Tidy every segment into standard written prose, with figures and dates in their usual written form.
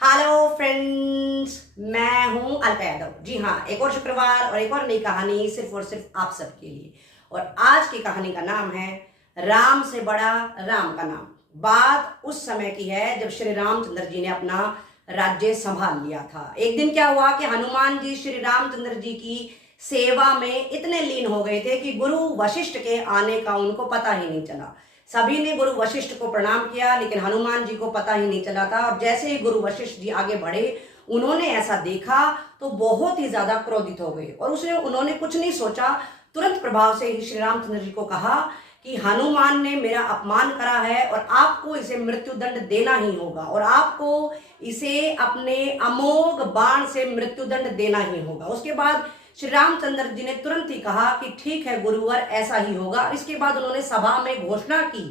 Hello friends, मैं हूं अलका यादव। जी हाँ, एक और शुक्रवार और एक और नई कहानी सिर्फ और सिर्फ आप सबके लिए। और आज की कहानी का नाम है राम से बड़ा राम का नाम। बात उस समय की है जब श्री रामचंद्र जी ने अपना राज्य संभाल लिया था। एक दिन क्या हुआ कि हनुमान जी श्री रामचंद्र जी की सेवा में इतने लीन हो गए थे कि गुरु वशिष्ठ के आने का उनको पता ही नहीं चला। सभी ने गुरु वशिष्ठ को प्रणाम किया, लेकिन हनुमान जी को पता ही नहीं चला था। और जैसे ही गुरु वशिष्ठ जी आगे बढ़े, उन्होंने ऐसा देखा तो बहुत ही ज्यादा क्रोधित हो गए और उन्होंने कुछ नहीं सोचा, तुरंत प्रभाव से ही श्री रामचंद्र जी को कहा कि हनुमान ने मेरा अपमान करा है और आपको इसे मृत्यु दंड देना ही होगा और आपको इसे अपने अमोघ बाण से मृत्यु दंड देना ही होगा। उसके बाद श्री रामचंद्र जी ने तुरंत ही कहा कि ठीक है गुरुवर, ऐसा ही होगा। इसके बाद उन्होंने सभा में घोषणा की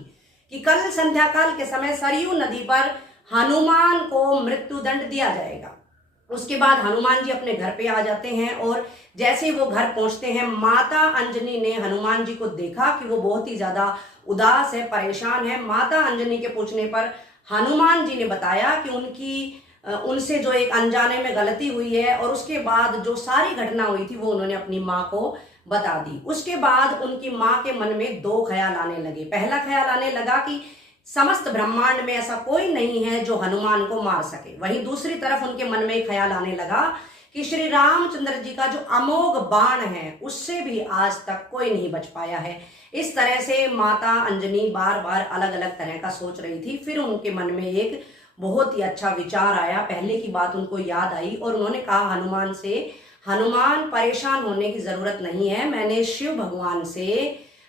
कि कल संध्या काल के समय सरयू नदी पर हनुमान को मृत्यु दंड दिया जाएगा। उसके बाद हनुमान जी अपने घर पे आ जाते हैं और जैसे वो घर पहुंचते हैं, माता अंजनी ने हनुमान जी को देखा कि वो बहुत ही ज्यादा उदास है, परेशान है। माता अंजनी के पूछने पर हनुमान जी ने बताया कि उनसे जो एक अनजाने में गलती हुई है और उसके बाद जो सारी घटना हुई थी वो उन्होंने अपनी माँ को बता दी। उसके बाद उनकी माँ के मन में दो ख्याल आने लगे। पहला ख्याल आने लगा कि समस्त ब्रह्मांड में ऐसा कोई नहीं है जो हनुमान को मार सके। वहीं दूसरी तरफ उनके मन में एक ख्याल आने लगा कि श्री रामचंद्र जी का जो अमोघ बाण है उससे भी आज तक कोई नहीं बच पाया है। इस तरह से माता अंजनी बार बार अलग अलग तरह का सोच रही थी। फिर उनके मन में एक बहुत ही अच्छा विचार आया, पहले की बात उनको याद आई और उन्होंने कहा हनुमान से, हनुमान परेशान होने की जरूरत नहीं है, मैंने शिव भगवान से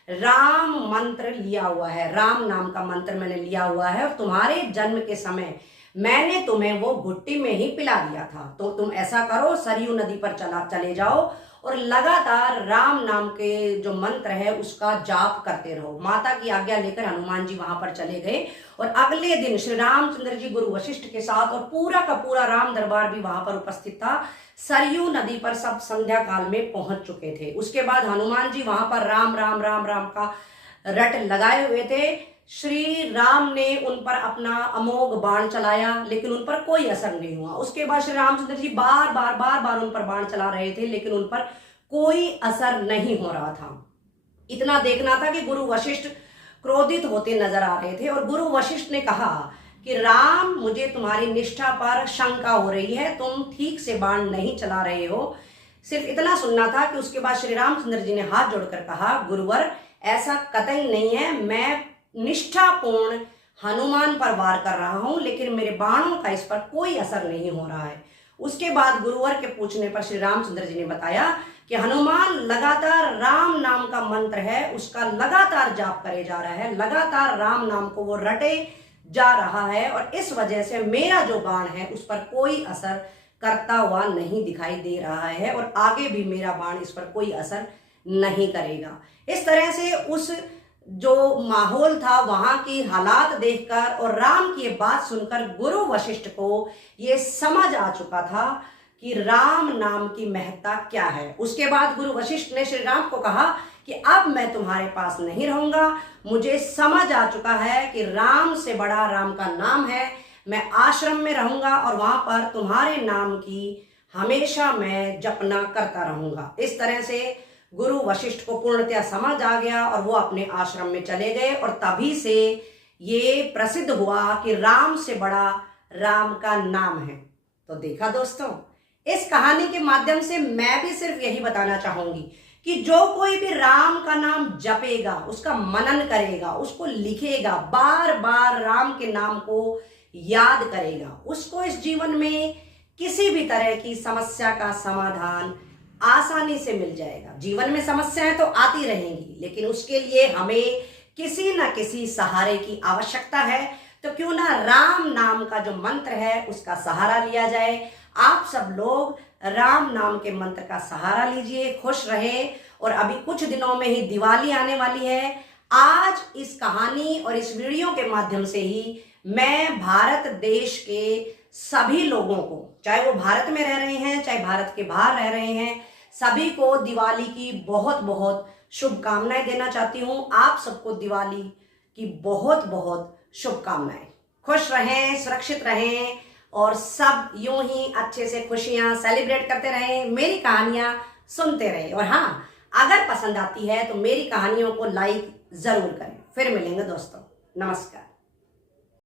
राम मंत्र लिया हुआ है, राम नाम का मंत्र मैंने लिया हुआ है और तुम्हारे जन्म के समय मैंने तुम्हें वो घुट्टी में ही पिला दिया था। तो तुम ऐसा करो, सरयू नदी पर चले जाओ और लगातार राम नाम के जो मंत्र है उसका जाप करते रहो। माता की आज्ञा लेकर हनुमान जी वहां पर चले गए और अगले दिन श्री रामचंद्र जी गुरु वशिष्ठ के साथ और पूरा का पूरा राम दरबार भी वहां पर उपस्थित था। सरयू नदी पर सब संध्या काल में पहुंच चुके थे। उसके बाद हनुमान जी वहां पर राम राम राम राम का रट लगाए हुए थे। श्री राम ने उन पर अपना अमोघ बाण चलाया, लेकिन उन पर कोई असर नहीं हुआ। उसके बाद श्री रामचंद्र जी बार बार उन पर बाण चला रहे थे, लेकिन उन पर कोई असर नहीं हो रहा था। इतना देखना था कि गुरु वशिष्ठ क्रोधित होते नजर आ रहे थे और गुरु वशिष्ठ ने कहा कि राम, मुझे तुम्हारी निष्ठा पर शंका हो रही है, तुम ठीक से बाण नहीं चला रहे हो। सिर्फ इतना सुनना था कि उसके बाद श्री रामचंद्र जी ने हाथ जोड़कर कहा, गुरुवर ऐसा कतई नहीं है, मैं निष्ठापूर्ण हनुमान पर वार कर रहा हूं, लेकिन मेरे बाणों का इस पर कोई असर नहीं हो रहा है। उसके बाद गुरुवर के पूछने पर श्री रामचंद्र जी ने बताया कि हनुमान लगातार राम नाम का मंत्र है उसका लगातार जाप करे जा रहा है, लगातार राम नाम को वो रटे जा रहा है और इस वजह से मेरा जो बाण है उस पर कोई असर करता हुआ नहीं दिखाई दे रहा है और आगे भी मेरा बाण इस पर कोई असर नहीं करेगा। इस तरह से उस जो माहौल था, वहां की हालात देखकर और राम की बात सुनकर गुरु वशिष्ठ को ये समझ आ चुका था कि राम नाम की महत्ता क्या है। उसके बाद गुरु वशिष्ठ ने श्री राम को कहा कि अब मैं तुम्हारे पास नहीं रहूंगा, मुझे समझ आ चुका है कि राम से बड़ा राम का नाम है। मैं आश्रम में रहूंगा और वहां पर तुम्हारे नाम की हमेशा मैं जपना करता रहूंगा। इस तरह से गुरु वशिष्ठ को पूर्णतया समझ आ गया और वो अपने आश्रम में चले गए और तभी से ये प्रसिद्ध हुआ कि राम से बड़ा राम का नाम है। तो देखा दोस्तों, इस कहानी के माध्यम से मैं भी सिर्फ यही बताना चाहूंगी कि जो कोई भी राम का नाम जपेगा, उसका मनन करेगा, उसको लिखेगा, बार बार राम के नाम को याद करेगा, उसको इस जीवन में किसी भी तरह की समस्या का समाधान आसानी से मिल जाएगा। जीवन में समस्याएं तो आती रहेंगी, लेकिन उसके लिए हमें किसी न किसी सहारे की आवश्यकता है। तो क्यों ना राम नाम का जो मंत्र है उसका सहारा लिया जाए। आप सब लोग राम नाम के मंत्र का सहारा लीजिए, खुश रहे। और अभी कुछ दिनों में ही दिवाली आने वाली है। आज इस कहानी और इस वीडियो के माध्यम से ही मैं भारत देश के सभी लोगों को, चाहे वो भारत में रह रहे हैं चाहे भारत के बाहर रह रहे हैं, सभी को दिवाली की बहुत बहुत शुभकामनाएं देना चाहती हूं। आप सबको दिवाली की बहुत बहुत शुभकामनाएं। खुश रहें, सुरक्षित रहें, और सब यूं ही अच्छे से खुशियां सेलिब्रेट करते रहें, मेरी कहानियां सुनते रहें। और हाँ, अगर पसंद आती है तो मेरी कहानियों को लाइक जरूर करें। फिर मिलेंगे दोस्तों, नमस्कार।